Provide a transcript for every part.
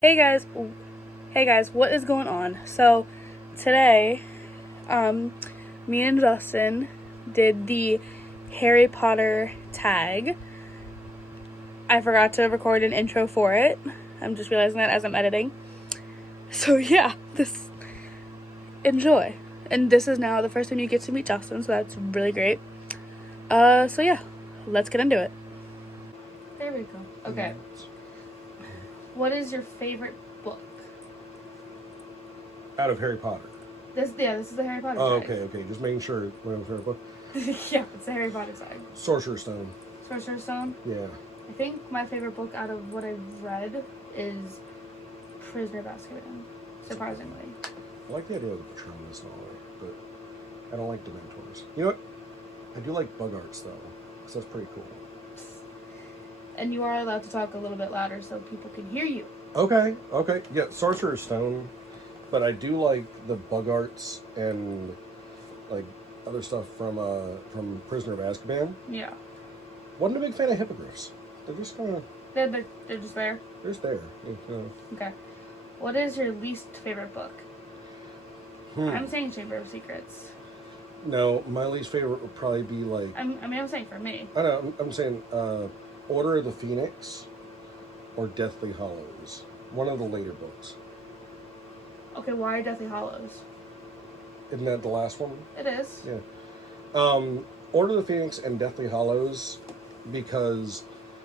Hey guys, what is going on? So today, me and Justin did the Harry Potter tag. I forgot to record an intro for it. I'm just realizing that as I'm editing. So yeah, enjoy. And this is now the first time you get to meet Justin, so that's really great. So yeah, let's get into it. There we go. Okay. What is your favorite book? Out of Harry Potter. This is the Harry Potter Oh, tag. okay. Just making sure what my favorite book. Yeah, it's the Harry Potter side. Sorcerer's Stone. Sorcerer's Stone? Yeah. I think my favorite book out of what I've read is Prisoner of Azkaban, surprisingly. I like the idea of the Patronus and all that, but I don't like Dementors. You know what? I do like bug arts, though, because that's pretty cool. And you are allowed to talk a little bit louder so people can hear you. Okay. Yeah, Sorcerer's Stone, but I do like the bug arts and, like, other stuff from Prisoner of Azkaban. Yeah. Wasn't a big fan of hippogriffs. They're just kind of... They're just there? They're just there. Okay. What is your least favorite book? I'm saying Chamber of Secrets. No, my least favorite would probably be, like... I'm saying for me. I know, I'm saying Order of the Phoenix or Deathly Hallows. One of the later books. Okay, why Deathly Hallows? Isn't that the last one? It is. Yeah. Order of the Phoenix and Deathly Hallows, because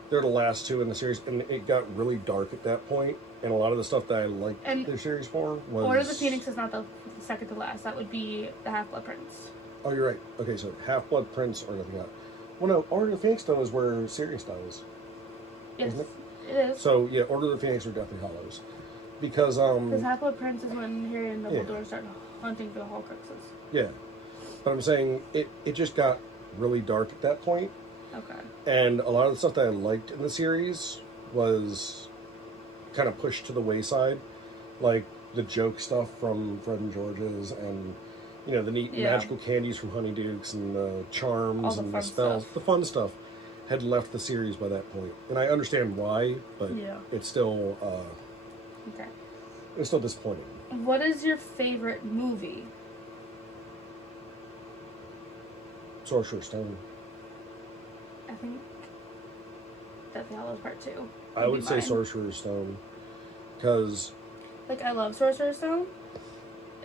they're the last two in the series, and it got really dark at that point, and a lot of the stuff that I liked the series for was... Order of the Phoenix is not the second to last. That would be the Half-Blood Prince. Oh, you're right. Okay, so Half-Blood Prince or nothing else. Well, no, Order of the Phoenix, though, is where Sirius dies. Yes, it is. So, yeah, Order of the Phoenix or Deathly Hallows. Because Half-Blood Prince is when Harry and Dumbledore start hunting for the Horcruxes. Yeah. But I'm saying it just got really dark at that point. Okay. And a lot of the stuff that I liked in the series was kind of pushed to the wayside. Like the joke stuff from Fred and George's, and, you know, the neat magical candies from Honeydukes, and the charms and the spells. The fun stuff had left the series by that point. And I understand why, but it's still... okay. It's still disappointing. What is your favorite movie? Sorcerer's Stone. I think Deathly Hallows Part 2. I would say Sorcerer's Stone. Because... Like, I love Sorcerer's Stone.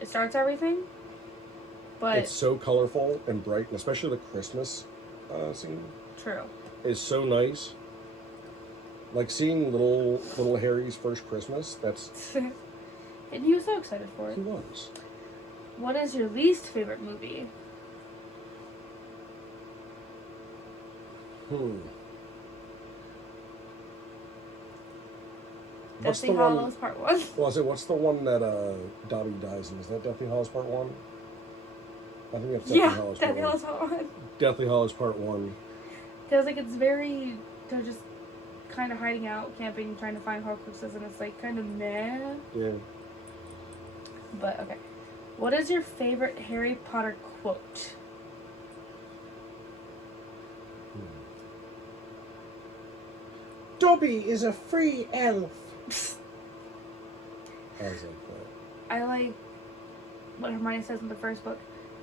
It starts everything. But... It's so colorful and bright, and especially the Christmas scene. True. Is so nice. Like, seeing little Harry's first Christmas, that's... And he was so excited for it. He was. What is your least favorite movie? Deathly Hallows Part 1. Well, I say, what's the one that Dobby dies in? Is that Deathly Hallows Part 1? I think that's Deathly Hallows Part 1. Deathly Hallows Part 1. Deathly Hallows Part 1. Because, like, it's very... They're just kind of hiding out, camping, trying to find Horcruxes, and it's, like, kind of meh. Yeah. But, okay. What is your favorite Harry Potter quote? Dobby is a free elf. I was like that. I like what Hermione says in the first book.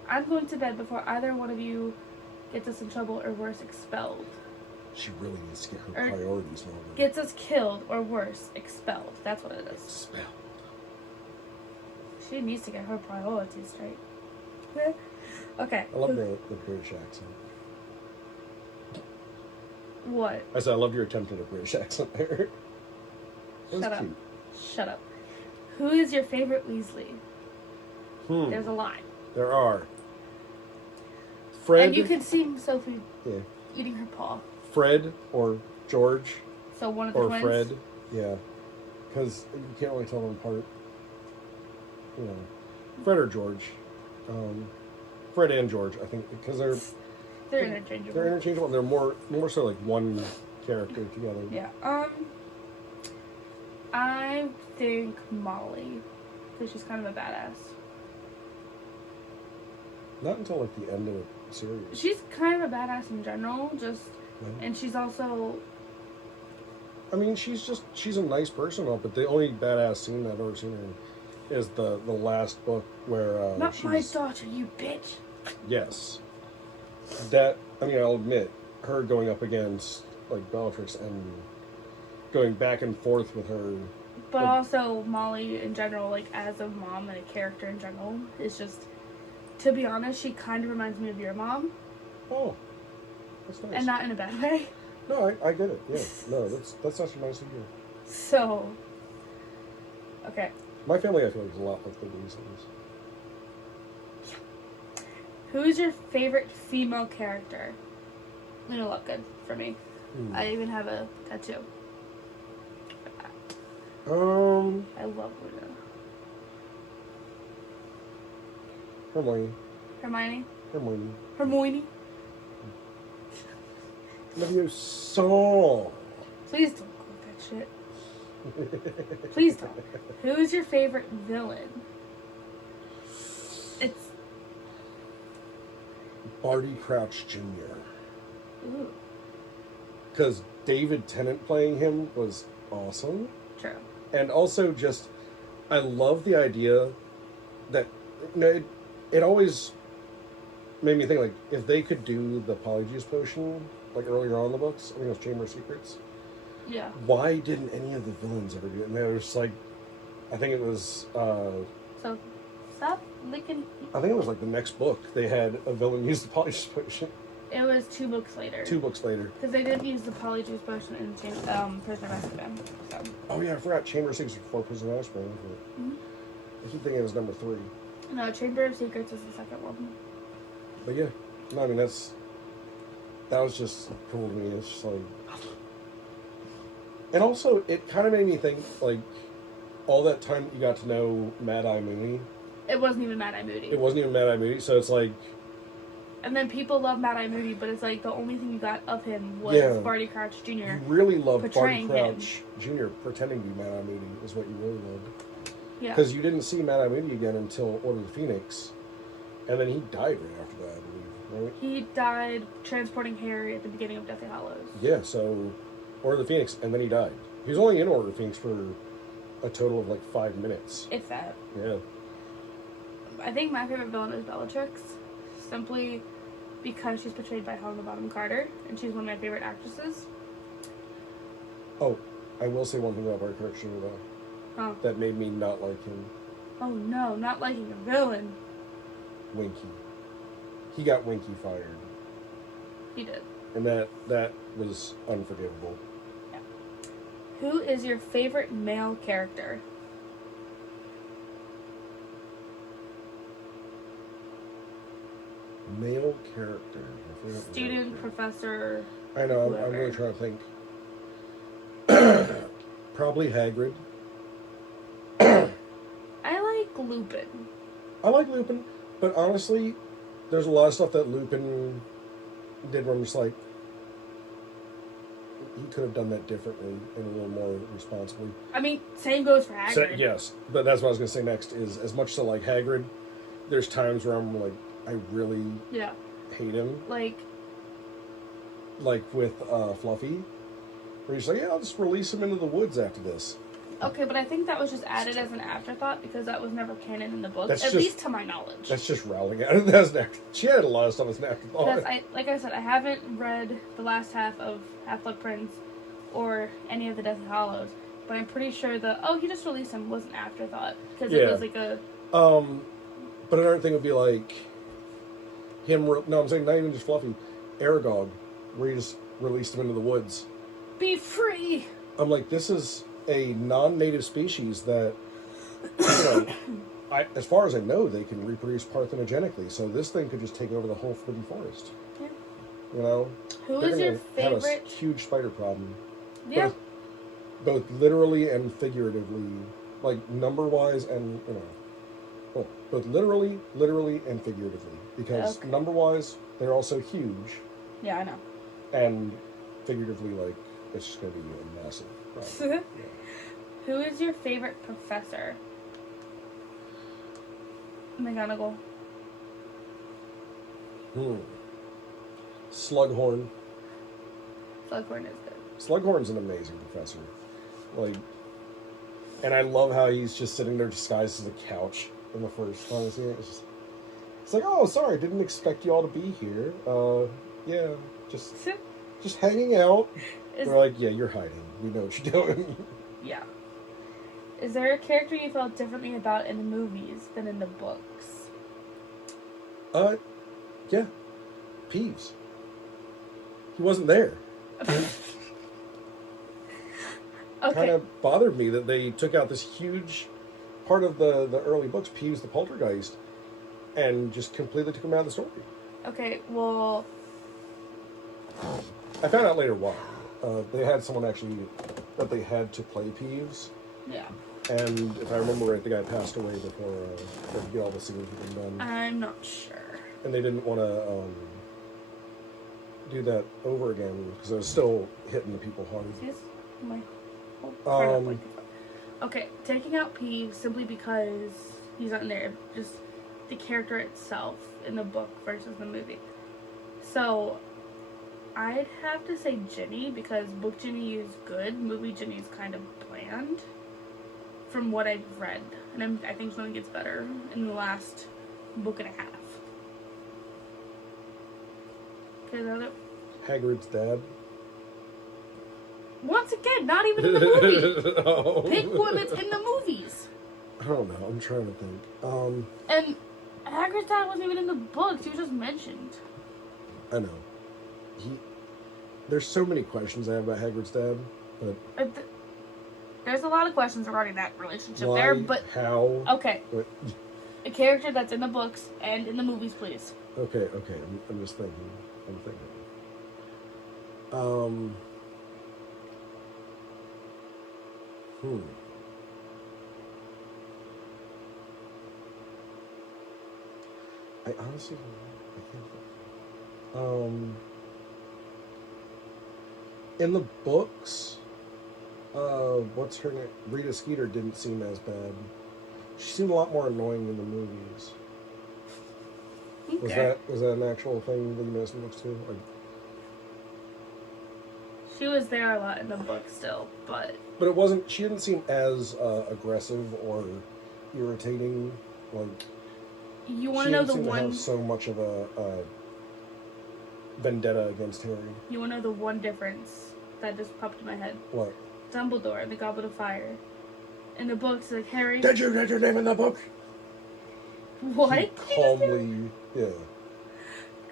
I'm going to bed before either one of you gets us in trouble or worse, expelled. She really needs to get her priorities in order. Gets us killed or worse, expelled. That's what it is. Expelled. She needs to get her priorities straight. Okay. I love the British accent. What? I said I love your attempt at a British accent there. Shut up. Cute. Shut up. Who is your favorite Weasley? There's a lot. There are. Fred. And you can see Sophie eating her paw. Fred or George. So one of the twins? Or Fred. Yeah. Because you can't really tell them apart. You know. Fred or George. Fred and George, I think, because they're interchangeable. They're interchangeable, and they're more so like one character together. Yeah. I think Molly, because she's kind of a badass. Not until like the end of the series. She's kind of a badass in general, and she's also I mean, she's a nice person, but the only badass scene I've ever seen her in is the last book where Not my daughter, you bitch. Yes, that I mean, I'll admit her going up against like Bellatrix and going back and forth with her. But also Molly in general, like as a mom and a character in general, is just, to be honest, she kind of reminds me of your mom. Oh, that's nice. And not in a bad way. No, I get it. Yeah, no, that's actually nice to hear. So, okay. My family, I feel like, is a lot like the Weasleys. Who's your favorite female character? Luna Lovegood for me. I even have a tattoo. I love Luna. Hermione. Hermione. Leviosa. Please don't quote that shit. Please don't. Who is your favorite villain? It's Barty Crouch Jr. Ooh. Because David Tennant playing him was awesome. True. And also just, I love the idea that, you know, it always made me think, like, if they could do the Polyjuice Potion, like, earlier on in the books, I think it was Chamber of Secrets. Yeah. Why didn't any of the villains ever do it? And they were just like, I think it was, So, stop licking. I think it was, like, the next book, they had a villain use the Polyjuice Potion. It was 2 books later. 2 books later. Because they didn't use the Polyjuice Potion in Prisoner of Azkaban. So. Oh, yeah, I forgot Chamber of Secrets before Prisoner of Azkaban. I keep thinking it was number 3. No, Chamber of Secrets is the second one. But yeah, no, I mean, that was just cool to me. It's just like, and also it kind of made me think, like, all that time that you got to know Mad Eye Moody. It wasn't even Mad Eye Moody. It wasn't even Mad Eye Moody, so it's like. And then people love Mad Eye Moody, but it's like the only thing you got of him was Barty Crouch Jr. You really loved Barty Crouch him. Jr. pretending to be Mad Eye Moody is what you really loved. Yeah. Because you didn't see Mad Eye Moody again until Order of the Phoenix, and then he died right after that, I believe, right? He died transporting Harry at the beginning of Deathly Hallows. Yeah, so Order of the Phoenix, and then he died. He was only in Order of the Phoenix for a total of like 5 minutes. If that. Yeah. I think my favorite villain is Bellatrix, simply because she's portrayed by Helena Bonham Carter, and she's one of my favorite actresses. Oh, I will say one thing about Barty Crouch Jr. though. Huh. That made me not like him. Oh no, not liking a villain. Winky. He got Winky fired. He did. And that was unforgivable. Yeah. Who is your favorite male character? Male character. Student, professor. I know, whoever. I'm really trying to think. Probably Hagrid. I like Lupin. I like Lupin, but honestly, there's a lot of stuff that Lupin did where I'm just like, he could have done that differently and a little more responsibly. I mean, same goes for Hagrid. So, yes, but that's what I was going to say next is, as much as I like Hagrid, there's times where I'm like, I really hate him. Like with Fluffy, where he's like, yeah, I'll just release him into the woods after this. Okay, but I think that was just added as an afterthought because that was never canon in the book, at least to my knowledge. That's just Rowling out of that. She had a lot of stuff as an afterthought. Because like I said, I haven't read the last half of Half-Blood Prince or any of the Deathly Hallows, but I'm pretty sure he just released him was an afterthought because it was like a. But another thing would be like him. No, I'm saying not even just Fluffy, Aragog, where you just released him into the woods. Be free. I'm like, this is a non-native species that, you know, as far as I know, they can reproduce parthenogenically. So this thing could just take over the whole Forbidden Forest. Yeah. You know, who is your favorite? Have a huge spider problem. Yeah. Both literally and figuratively, like number-wise, and both literally and figuratively. Because number-wise, they're also huge. Yeah, I know. And figuratively, like, it's just going to be a massive problem. Who is your favorite professor? McGonagall. Slughorn. Slughorn is good. Slughorn's an amazing professor. Like, and I love how he's just sitting there disguised as a couch in the first time I see it. It's like, oh, sorry, didn't expect you all to be here. Yeah, just hanging out. They're like, yeah, you're hiding. We know what you're doing. Yeah. Is there a character you felt differently about in the movies than in the books? Yeah. Peeves. He wasn't there. Okay. Kind of bothered me that they took out this huge part of the early books, Peeves the Poltergeist, and just completely took him out of the story. Okay, well... I found out later why. They had someone actually that they had to play Peeves. Yeah. And if I remember right, the guy passed away before they could get all the scenes done. I'm not sure. And they didn't want to do that over again because it was still hitting the people hard. Okay, taking out Peeves simply because he's not in there. Just the character itself in the book versus the movie. So, I'd have to say Ginny because book Ginny is good. Movie Ginny is kind of bland. From what I've read. And I think she only gets better in the last book and a half. Okay, another... Hagrid's dad. Once again, not even in the movie. Oh. Pick one that's in the movies. I don't know. I'm trying to think. And Hagrid's dad wasn't even in the books. He was just mentioned. I know. There's so many questions I have about Hagrid's dad, but... There's a lot of questions regarding that relationship why, there, but... How? Okay. What? A character that's in the books and in the movies, please. Okay. I'm just thinking. I honestly... I can't... in the books... what's her name? Rita Skeeter didn't seem as bad. She seemed a lot more annoying in the movies. Okay. Was that an actual thing that you noticed in the books too? Like, she was there a lot in the book still, but it wasn't. She didn't seem as aggressive or irritating. Like, you want to know the one? She didn't have so much of a vendetta against Harry. You want to know the one difference that just popped in my head? What? Dumbledore, the Goblet of Fire. In the books, like Harry... Did you get your name in the book? What? He calmly, yeah.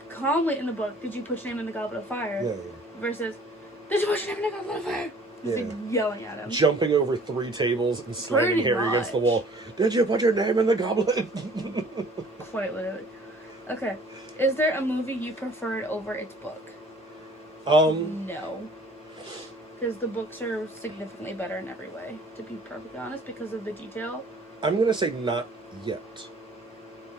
Calmly in the book, did you put your name in the Goblet of Fire? Yeah. Versus, did you put your name in the Goblet of Fire? Yeah. Like yelling at him. Jumping over 3 tables and slamming Harry against the wall. Did you put your name in the goblet? Quite literally. Okay. Is there a movie you preferred over its book? No. Because the books are significantly better in every way, to be perfectly honest, because of the detail. I'm going to say not yet.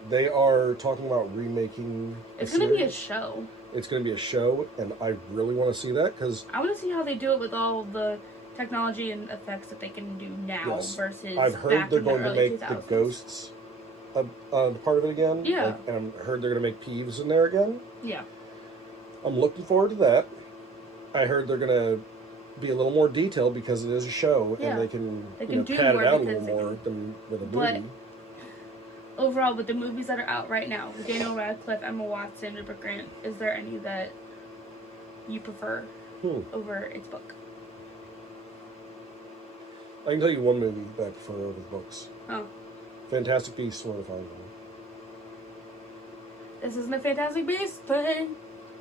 They are talking about remaking It's going to be a show. It's going to be a show, and I really want to see that, because... I want to see how they do it with all the technology and effects that they can do now versus I've heard they're going to make 2000s. the ghosts part of it again. Yeah. And I've heard they're going to make Peeves in there again. Yeah. I'm looking forward to that. I heard they're going to be a little more detailed because it is a show, and they can pad it out a little more than with a movie. But overall, with the movies that are out right now, with Daniel Radcliffe, Emma Watson, Rupert Grint, is there any that you prefer over its book? I can tell you one movie that I prefer over the books. Oh. Fantastic Beasts, Sword of Fireball. This isn't a Fantastic Beasts, but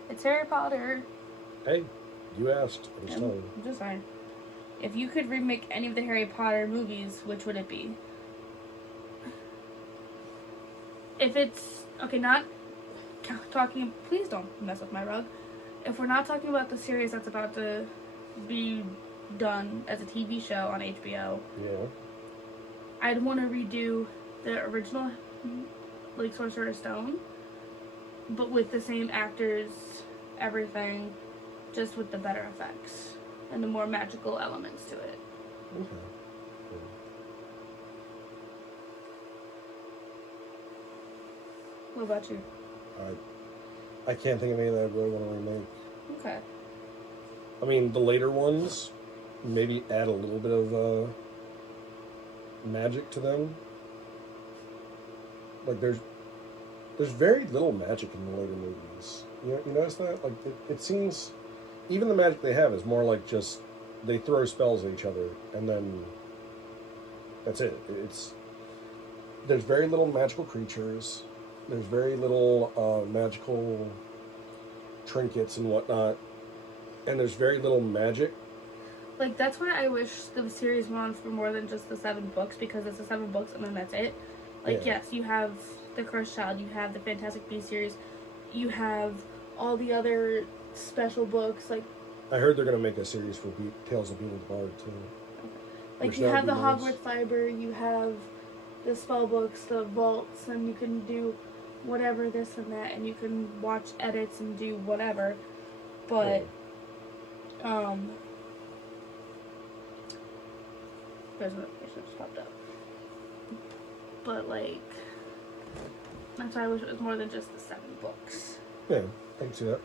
it's Harry Potter. Hey, you asked. I'm just saying. If you could remake any of the Harry Potter movies, which would it be? If it's... Okay, not talking... Please don't mess with my rug. If we're not talking about the series that's about to be done as a TV show on HBO... Yeah. I'd want to redo the original, like, Sorcerer's Stone, but with the same actors, everything, just with the better effects and the more magical elements to it. Okay. What about you? I can't think of any that I really want to remake. Okay. I mean, the later ones maybe add a little bit of magic to them. Like there's very little magic in the later movies. You notice that? Like it seems even the magic they have is more like just they throw spells at each other and then that's it. There's very little magical creatures. There's very little magical trinkets and whatnot, and there's very little magic. Like, that's why I wish the series went on for more than just the 7 books, because it's the 7 books and then that's it. Like, yes, you have the Cursed Child, you have the Fantastic Beasts series, you have all the other special books. Like, I heard they're gonna make a series for Tales of Beetle the Bard too. Like, you have the Hogwarts Library, you have the spell books, the vaults, and you can do whatever, this and that, and you can watch edits and do whatever. But, there's a notification that just popped up. But, like, that's why I wish it was more than just the 7 books. Yeah, I can see that.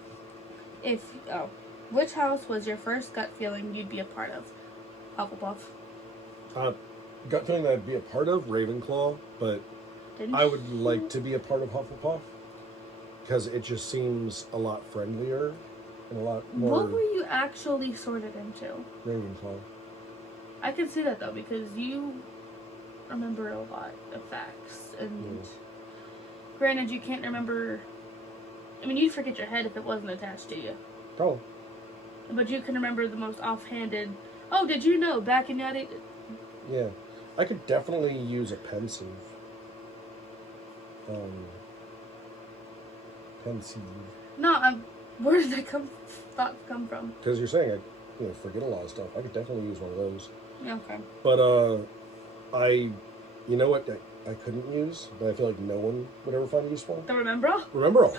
Which house was your first gut feeling you'd be a part of? Hufflepuff. Gut feeling that I'd be a part of Ravenclaw, but I would like to be a part of Hufflepuff because it just seems a lot friendlier and a lot more. What were you actually sorted into? Ravenclaw. I can see that though, because you remember a lot of facts, and granted, you can't remember. I mean, you'd forget your head if it wasn't attached to you. Oh. But you can remember the most offhanded. Oh, did you know back in that? Yeah, I could definitely use a pensive. Pensive. No, where did that thought come from? Because you're saying I forget a lot of stuff. I could definitely use one of those. Okay. But you know what I couldn't use, but I feel like no one would ever find useful. The Remember-all? Remember-all.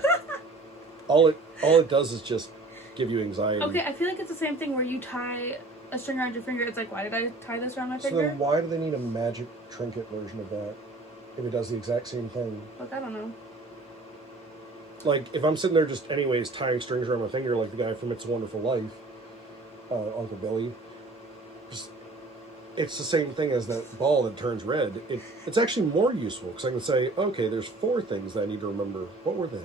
all it does is just give you anxiety. Okay, I feel like it's the same thing where you tie a string around your finger. It's like, why did I tie this around my finger? So then why do they need a magic trinket version of that if it does the exact same thing? Look, I don't know. Like, if I'm sitting there just anyways tying strings around my finger like the guy from It's a Wonderful Life, Uncle Billy, it's the same thing as that ball that turns red. It's actually more useful because I can say, okay, there's 4 things that I need to remember. What were they?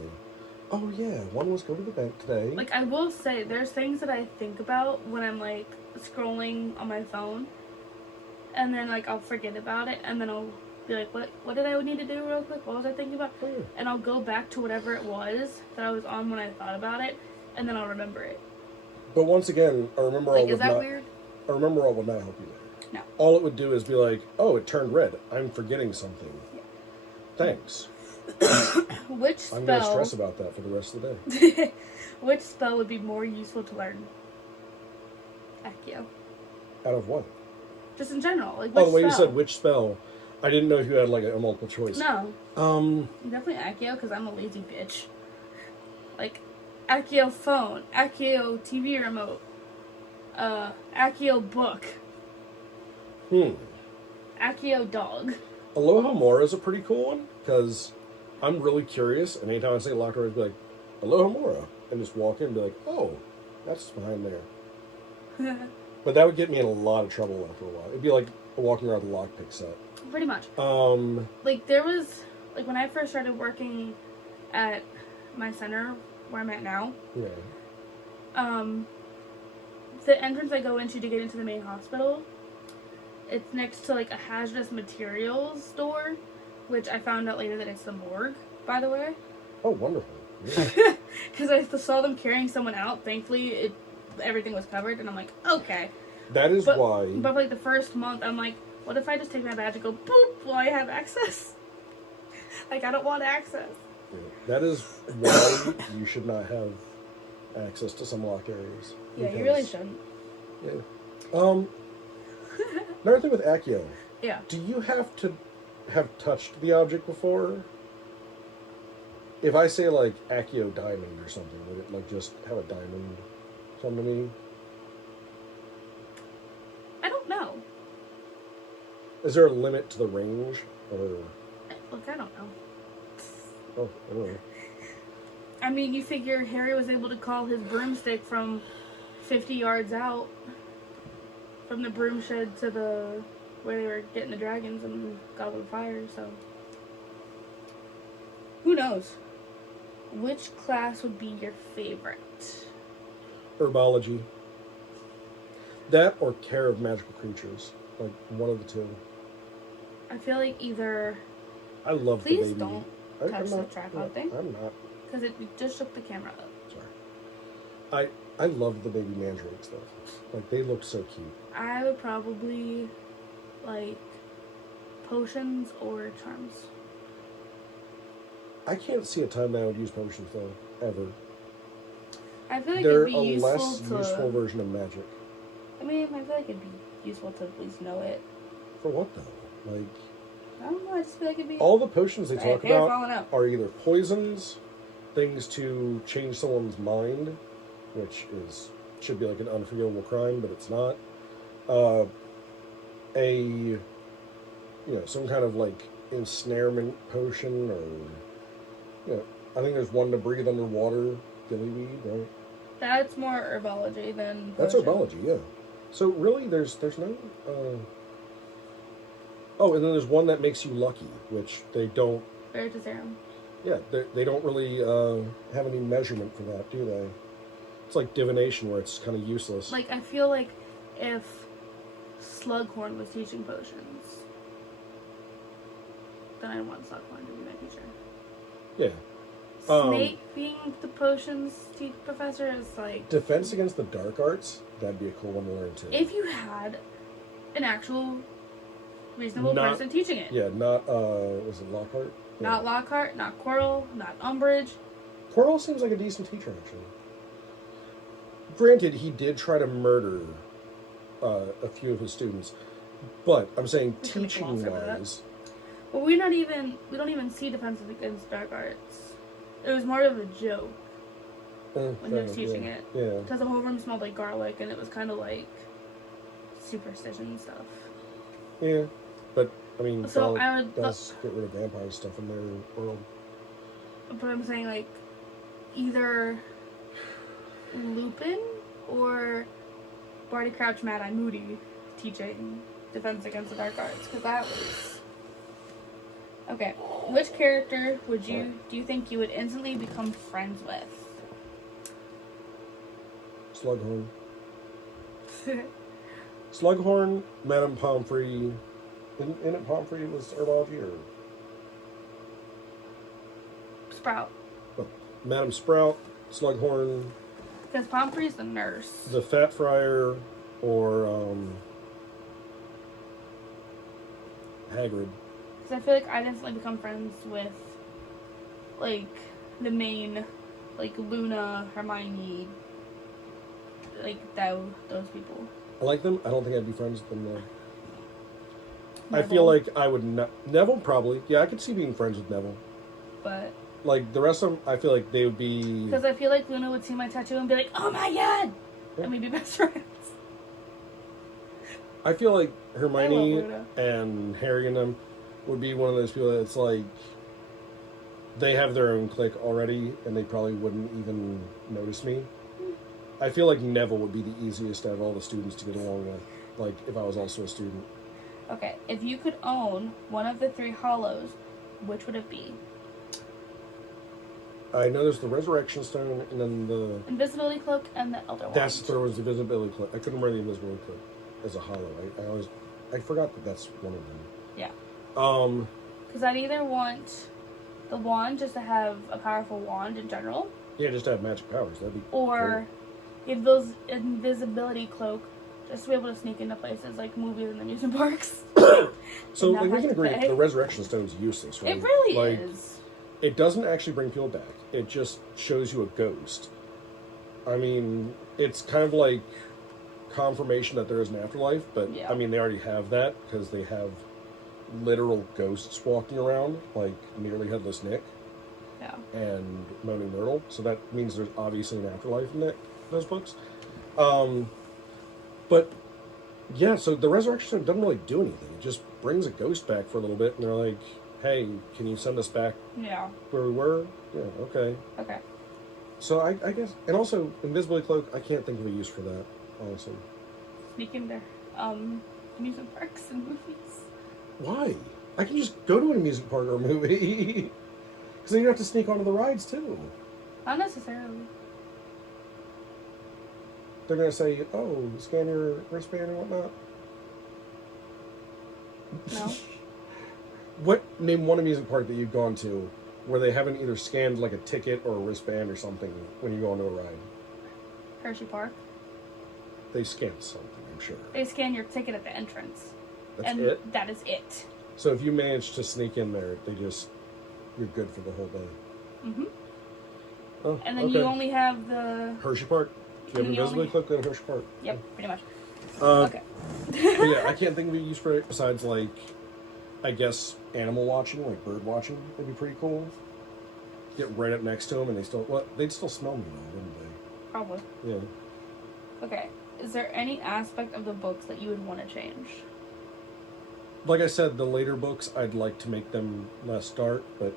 Oh yeah, one was go to the bank today. Like, I will say, there's things that I think about when I'm, like, scrolling on my phone, and then, like, I'll forget about it, and then I'll be like, what did I need to do real quick? What was I thinking about? Oh, yeah. And I'll go back to whatever it was that I was on when I thought about it, and then I'll remember it. But once again, a Remember-all is that weird? A Remember-all would not help you there. No. All it would do is be like, oh, it turned red. I'm forgetting something. Yeah. Thanks. Which spell... I'm going to stress about that for the rest of the day. Which spell would be more useful to learn? Accio. Out of what? Just in general. Like, the way you said which spell, I didn't know if you had, like, a multiple choice. No. Definitely Accio, because I'm a lazy bitch. Like, Accio phone, Accio TV remote, Accio book. Accio dog. Aloha Mora is a pretty cool one, because I'm really curious, and anytime I say locker, I'd be like, Aloha Mora, and just walk in and be like, oh, that's behind there. But that would get me in a lot of trouble after a while. It'd be like walking around the lockpick set. Pretty much. Like, there was, like, when I first started working at my center, where I'm at now. Yeah. The entrance I go into to get into the main hospital, it's next to, like, a hazardous materials store, which I found out later that it's the morgue, by the way. Oh, wonderful. Because I saw them carrying someone out. Thankfully, everything was covered, and I'm like, okay. That is why... But for, like, the first month, I'm like, what if I just take my badge and go, boop, while I have access? Like, I don't want access. Yeah. That is why you should not have access to some locked areas. Yeah, you really shouldn't. Yeah. Another thing with Accio. Yeah. Do you have to have touched the object before? If I say, like, Accio diamond or something, would it, like, just have a diamond come to me? I don't know. Is there a limit to the range? Or... Look, I don't know. Oh, I don't know. I mean, you figure Harry was able to call his broomstick from 50 yards out from the broom shed to where they were getting the dragons and Goblet of Fire, so who knows? Which class would be your favorite? Herbology. That or Care of Magical Creatures. Like, one of the two. I feel like either... I love the Please baby. don't touch the tripod thing. I'm not. Because it just shook the camera up. Sorry. I love the baby mandrakes, though. Like, they look so cute. I would probably like potions or charms. I can't see a time that I would use potions, though, ever. I feel like They're it'd be useful a less useful version of magic. I mean, I feel like it'd be useful to at least know it. For what, though? Like... I don't know, I just feel like it'd be... All the potions they talk about are either poisons, things to change someone's mind, which should be like an unforgivable crime, but it's not. Some kind of like ensnarement potion, or I think there's one to breathe underwater, gillyweed, right? That's more herbology than potion. That's herbology, yeah. So really, there's no. Oh, and then there's one that makes you lucky, which they don't. Veritaserum. Yeah, they don't really have any measurement for that, do they? It's like divination, where it's kind of useless. Like, I feel like if Slughorn was teaching potions, then I'd want Slughorn to be my teacher. Yeah. Snape being the potions professor is like... Defense against the dark arts, that'd be a cool one to learn, too. If you had an actual reasonable person teaching it. Yeah, not, was it Lockhart? Yeah. Not Lockhart, not Quirrell, not Umbridge. Quirrell seems like a decent teacher, actually. Granted, he did try to murder a few of his students, but I'm saying teaching-wise... Well, we don't even see defenses against dark arts. It was more of a joke when he was teaching it. Yeah. Because the whole room smelled like garlic, and it was kind of like superstition stuff. Yeah, but I mean, so garlic does get rid of vampire stuff in their world. But I'm saying like either Lupin or Barty Crouch, Mad-Eye Moody teaching Defense Against the Dark Arts, because that was... Okay, which character do you think you would instantly become friends with? Slughorn. Slughorn, Madame Pomfrey. Isn't it Pomfrey was herbology, or? Sprout. Oh, Madame Sprout, Slughorn. Because Pomfrey's the nurse. The Fat Friar, or Hagrid. Because I feel like I'd instantly become friends with, like, the main, like, Luna, Hermione, like, those people. I like them. I don't think I'd be friends with them, though. Neville. I feel like I would not... Neville, probably. Yeah, I could see being friends with Neville. But... Like, the rest of them, I feel like they would be... Because I feel like Luna would see my tattoo and be like, oh my god! Yeah. And we'd be best friends. I feel like Hermione and Harry and them would be one of those people that's like, they have their own clique already, and they probably wouldn't even notice me. I feel like Neville would be the easiest out of all the students to get along with, like, if I was also a student. Okay, if you could own one of the 3 hollows, which would it be? I know there's the Resurrection Stone, and then the... Invisibility Cloak and the Elder Wand. There was the Invisibility Cloak. I couldn't wear the Invisibility Cloak as a hollow. I forgot that that's one of them. Yeah. Because I'd either want the wand just to have a powerful wand in general. Yeah, just to have magic powers. That'd be or those invisibility cloak just to be able to sneak into places like movies and amusement parks. So, like, we can agree the Resurrection Stone's useless, right? It really is. It doesn't actually bring people back. It just shows you a ghost. I mean, it's kind of like confirmation that there is an afterlife, but, yeah. I mean, they already have that because they have literal ghosts walking around, like Nearly Headless Nick, and Moaning Myrtle. So that means there's obviously an afterlife in those books. But yeah, so the Resurrection Stone doesn't really do anything. It just brings a ghost back for a little bit, and they're like, "Hey, can you send us back? Yeah, where we were? Yeah, okay." Okay. So I guess, and also invisibility cloak. I can't think of a use for that, honestly. Sneak in their amusement parks and movies. Why? I can just go to an amusement park or a movie. Because then you have to sneak onto the rides too. Not necessarily. They're gonna say, "Oh, scan your wristband and whatnot." No. Name one amusement park that you've gone to where they haven't either scanned like a ticket or a wristband or something when you go onto a ride? Hershey Park. They scan something, I'm sure. They scan your ticket at the entrance. That's it? That is it. So if you manage to sneak in there, you're good for the whole day. Mm-hmm. Oh, and then okay. you only have the... Hershey Park. You have invisibility cloak, go to Hershey Park. Yep, pretty much. Okay. But yeah, I can't think of a use for it besides, like, I guess animal watching, like bird watching, would be pretty cool. Get right up next to them and they'd still smell me though, wouldn't they? Probably. Yeah. Okay. Is there any aspect of the books that you would want to change? Like I said, the later books, I'd like to make them less dark, but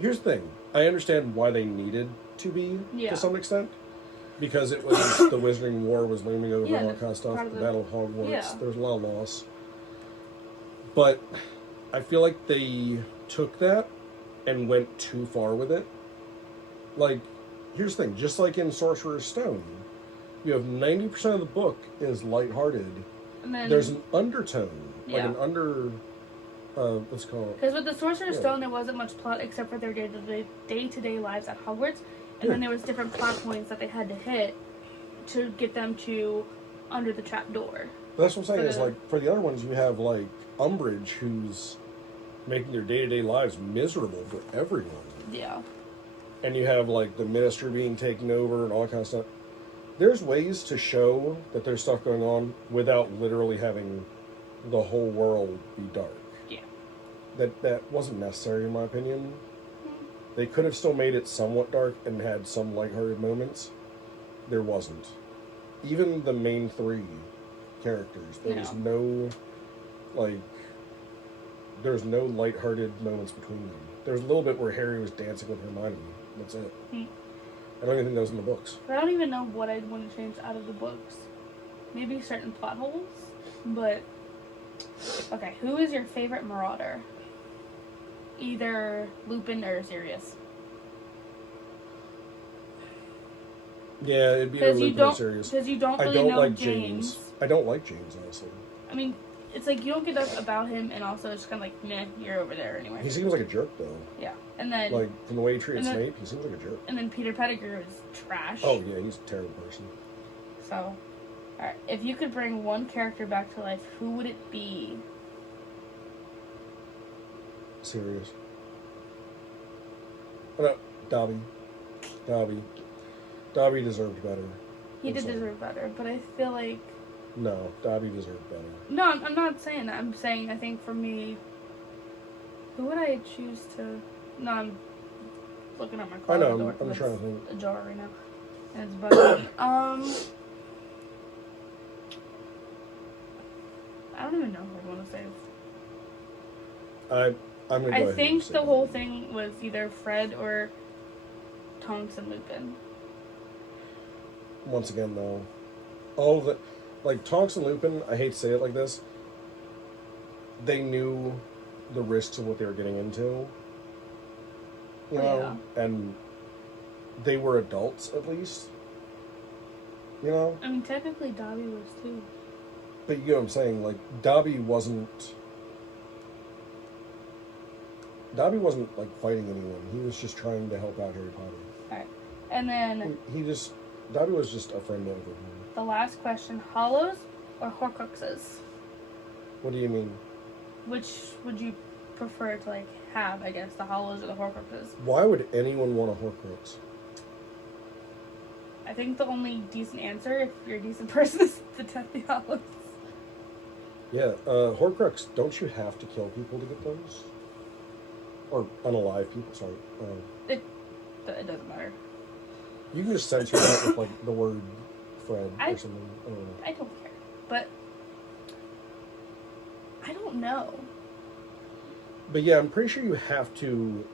here's the thing. I understand why they needed to be, to some extent. Because it was, the Wizarding War was looming over and all that kind of stuff. The Battle of Hogwarts, there was a lot of loss. But I feel like they took that and went too far with it. Like, here's the thing. Just like in Sorcerer's Stone, you have 90% of the book is lighthearted. And then there's an undertone. Like an what's it called? Because with the Sorcerer's Stone, there wasn't much plot except for their day-to-day lives at Hogwarts. And then there was different plot points that they had to hit to get them to under the trap door. That's what I'm saying, is like, for the other ones, you have, like, Umbridge, who's making their day-to-day lives miserable for everyone. Yeah. And you have, like, the Ministry being taken over and all that kind of stuff. There's ways to show that there's stuff going on without literally having the whole world be dark. Yeah. That wasn't necessary, in my opinion. They could have still made it somewhat dark and had some lighthearted moments. There wasn't. Even the main three characters, there was no, like, there's no lighthearted moments between them. There's a little bit where Harry was dancing with Hermione. That's it. I don't even think that was in the books. I don't even know what I'd want to change out of the books. Maybe certain plot holes, but... Okay, who is your favorite Marauder? Either Lupin or Sirius. Yeah, it'd be either Lupin or Sirius. Because you don't really know like James. I don't like James, honestly. I mean, it's like you don't get enough about him, and also it's kind of like, meh, you're over there anyway. He seems like a jerk, though. Yeah, and then... Like, from the way he treated Snape, he seems like a jerk. And then Peter Pettigrew is trash. Oh, yeah, he's a terrible person. So, alright, if you could bring one character back to life, who would it be? Sirius. No, Dobby. Dobby deserved better. He did deserve better, but I feel like... No, Dobby deserved better. No, I'm not saying that. I'm saying, I think for me... Who would I choose to... No, I'm looking at my closet door. I'm trying to think. Ajar right now. And it's bugging. I don't even know who I want to save. I'm gonna go ahead I think and the whole thing was either Fred or Tonks and Lupin. Once again, though, all of the, like, Tonks and Lupin, I hate to say it like this, they knew the risks of what they were getting into, you know, and they were adults, at least, you know? I mean, technically Dobby was too. But you get what I'm saying, like, Dobby wasn't, like, fighting anyone. He was just trying to help out Harry Potter. Alright, and then... Dobby was just a friend over him. The last question, Hollows or Horcruxes? What do you mean? Which would you prefer to, like, have, I guess, the Hollows or the Horcruxes? Why would anyone want a Horcrux? I think the only decent answer, if you're a decent person, is the Deathly Hollows. Yeah, Horcrux, don't you have to kill people to get those? Or unalive people, sorry. It doesn't matter. You can just censor that with, like, the word Fred or something. I don't know. I don't care. But I don't know. But yeah, I'm pretty sure you have to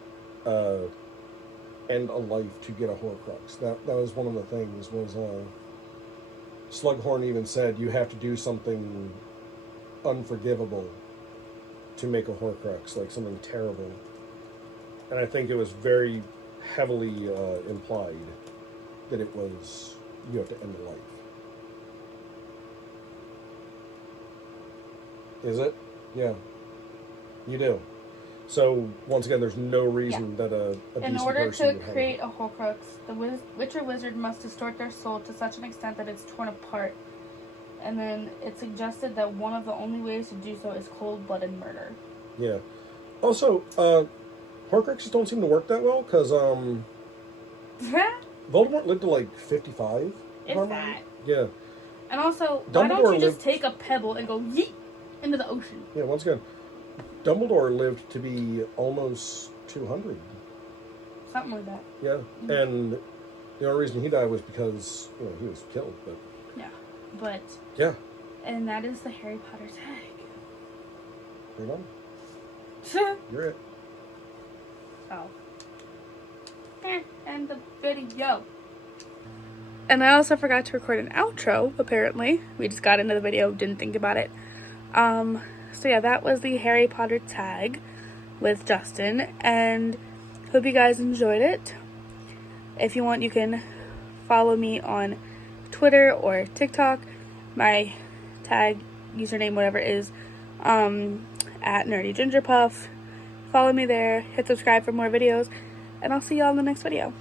end a life to get a Horcrux. That was one of the things. Was Slughorn even said you have to do something unforgivable to make a Horcrux, like something terrible. And I think it was very heavily implied that it was you have to end a life. Is it? Yeah. You do. So, once again, there's no reason that a in decent order person to would create a Horcrux, the Witcher Wizard must distort their soul to such an extent that it's torn apart. And then it suggested that one of the only ways to do so is cold-blooded murder. Yeah. Also, Horcruxes don't seem to work that well, because Voldemort lived to, like, 55. If that. Yeah. And also, Dumbledore why don't you just take a pebble and go yeet into the ocean? Yeah, once again, Dumbledore lived to be almost 200. Something like that. Yeah, and the only reason he died was because, he was killed, but... Yeah, but... Yeah. And that is the Harry Potter tag. You're done. You're it. Oh. End the video. And I also forgot to record an outro, apparently. We just got into the video, didn't think about it. So yeah, that was the Harry Potter tag with Justin, and hope you guys enjoyed it. If you want, you can follow me on Twitter or TikTok. My tag, username, whatever is, at Nerdy Ginger Puff. Follow me there, hit subscribe for more videos, and I'll see y'all in the next video.